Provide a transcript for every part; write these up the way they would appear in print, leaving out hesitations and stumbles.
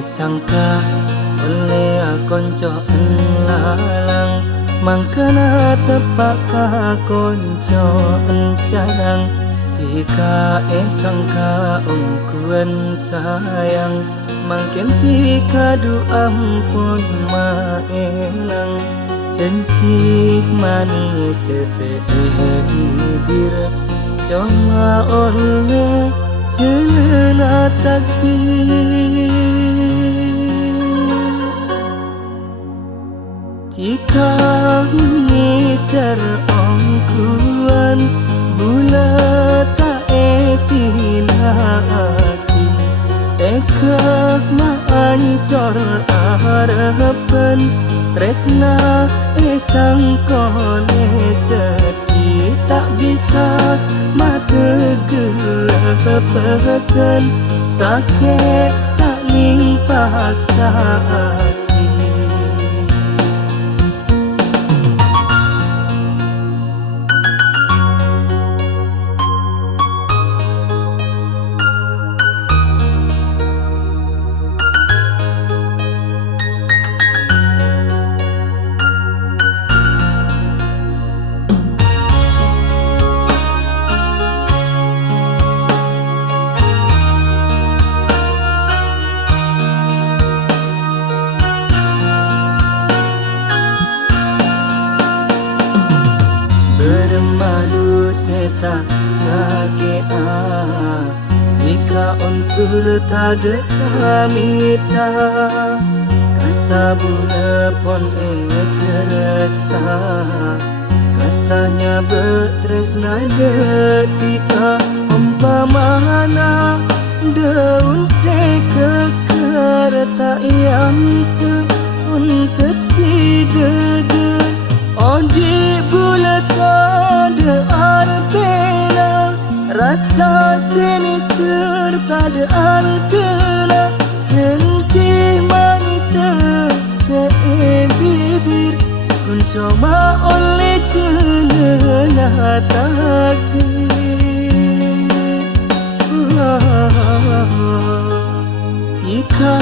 sangka oleh konco lalang mangkana tepaka konco encarang tika sangka ungkuan sayang mangken tika du ampun maelang janji manis bibir cuma oleh jelena takdir jika ngisar ongkuan bulat tak etinaki eka maancor harapan tresna sangkone sedih tak bisa mata gerapan sakit tak ning paksa hati bermalu seta sakit jika ontur tade hamita kasta bulepon kerasa kastanya betresna detika umpamana daun sekekar tak yang ke untuk tidak Odi bulat ada artena rasa seni serta ada artena janji manis bibir kun cuma oleh jelena takdir jika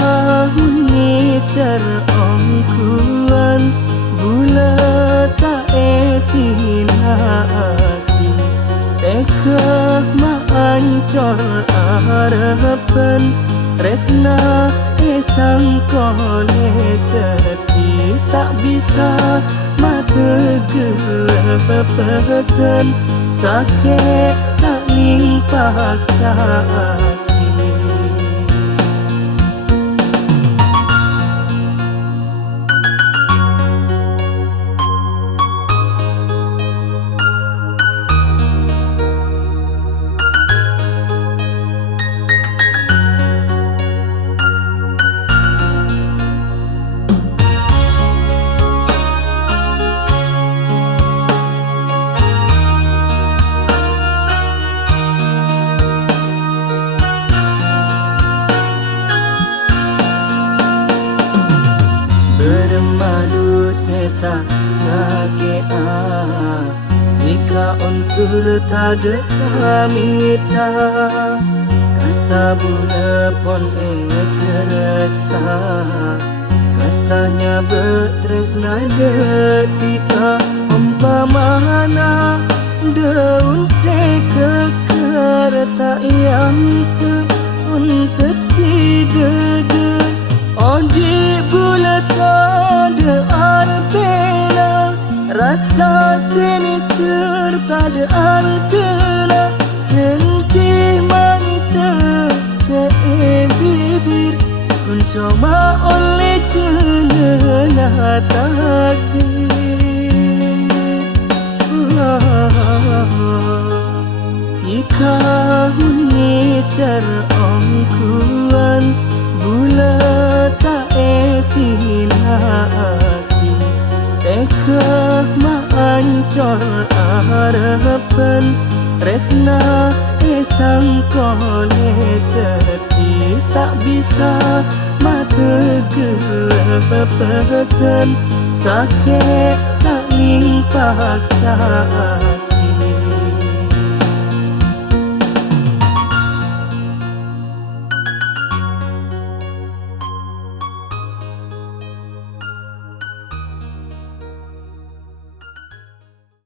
ngisar ongkuan bulat tak etinaki eka maancor harapan tresna sangkone sedih tak bisa mata gerapan sakit tak ning paksa hati bermalu seta sakit jika ontur tade hamita kasta bulepon kerasa kastanya betresna detika umpamana daun sekekar tak yang ke untuk tidak Odi bulat ada artena rasa seni serta ada artena janji manis bibir kun cuma oleh jelena takdir jika ngisar ongkuan bulat tak etinaki eka maancor harapan tresna sangkone sedih tak bisa mata gerapan sakit tak ning paksa